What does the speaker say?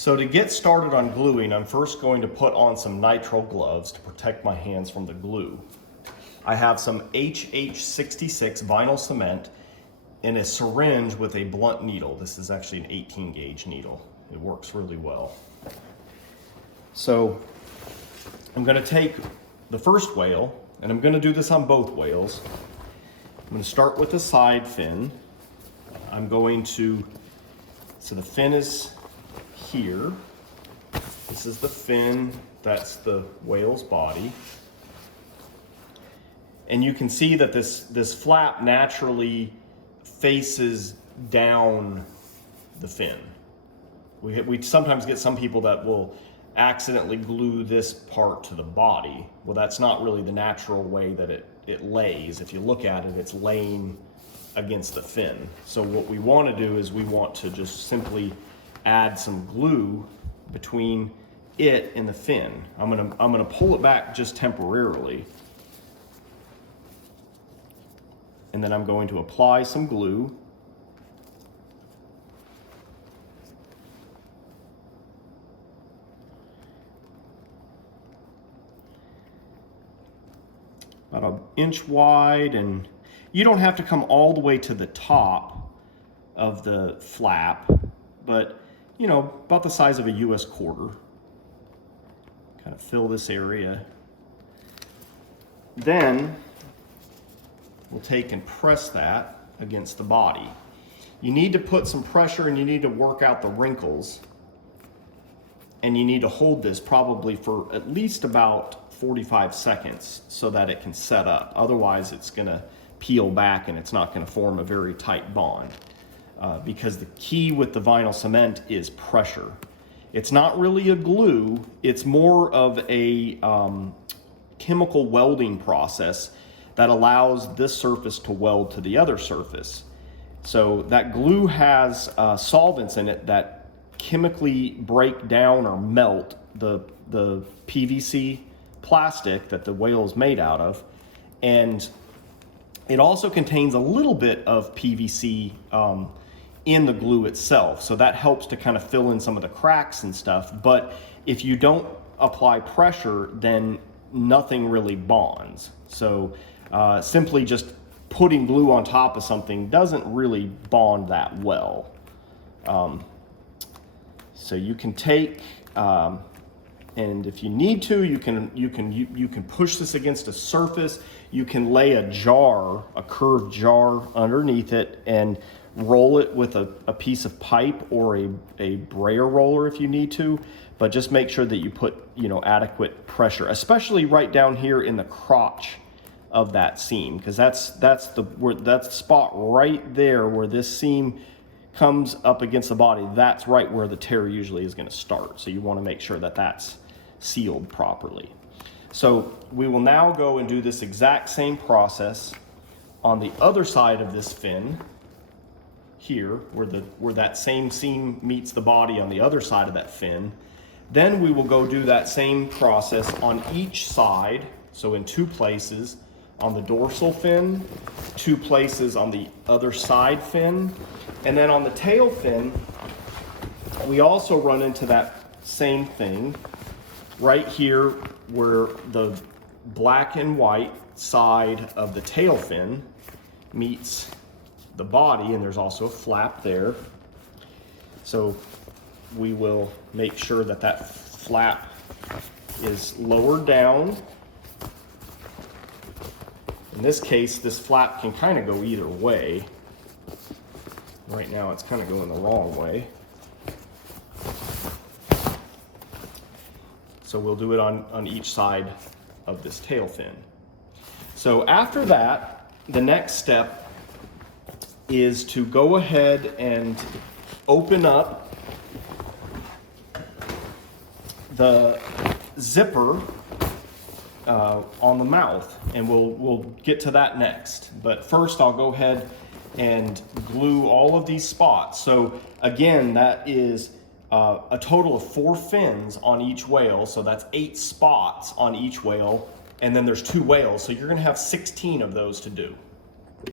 So to get started on gluing, I'm first going to put on some nitrile gloves to protect my hands from the glue. I have some HH66 vinyl cement in a syringe with a blunt needle. This is actually an 18 gauge needle. It works really well. So I'm going to take the first whale, and I'm going to do this on both whales. I'm going to start with the side fin. I'm going to, so the fin is here. This is the fin, that's the whale's body. And you can see that this flap naturally faces down the fin. We sometimes get some people that will accidentally glue this part to the body. Well, that's not really the natural way that it lays. If you look at it, it's laying against the fin. So what we want to do is we want to just simply add some glue between it and the fin. I'm gonna pull it back just temporarily. And then I'm going to apply some glue. About an inch wide, and you don't have to come all the way to the top of the flap, but you know, about the size of a US quarter. Kind of fill this area. Then we'll take and press that against the body. You need to put some pressure and you need to work out the wrinkles. And you need to hold this probably for at least about 45 seconds so that it can set up. Otherwise it's gonna peel back and it's not gonna form a very tight bond. Because the key with the vinyl cement is pressure. It's not really a glue, it's more of a chemical welding process that allows this surface to weld to the other surface. So that glue has solvents in it that chemically break down or melt the PVC plastic that the whale is made out of. And it also contains a little bit of PVC in the glue itself. So that helps to kind of fill in some of the cracks and stuff. But if you don't apply pressure, then nothing really bonds. So simply just putting glue on top of something doesn't really bond that well. So you can take, and if you need to, you can push this against a surface. You can lay a jar, a curved jar underneath it and roll it with a piece of pipe or a brayer roller if you need to, but just make sure that you put, you know, adequate pressure, especially right down here in the crotch of that seam, because that's the spot right there where this seam comes up against the body. That's right where the tear usually is going to start. So you want to make sure that that's sealed properly. So we will now go and do this exact same process on the other side of this fin here, where that same seam meets the body on the other side of that fin. Then we will go do that same process on each side, so in 2 places on the dorsal fin, 2 places on the other side fin, and then on the tail fin, we also run into that same thing right here where the black and white side of the tail fin meets the body, and there's also a flap there. So we will make sure that that flap is lowered down. In this case, this flap can kind of go either way. Right now it's kind of going the wrong way. So we'll do it on each side of this tail fin. So after that, the next step is to go ahead and open up the zipper on the mouth, and we'll get to that next. But first I'll go ahead and glue all of these spots. So again, that is a total of 4 fins on each whale, so that's 8 spots on each whale, and then there's 2 whales, so you're gonna have 16 of those to do.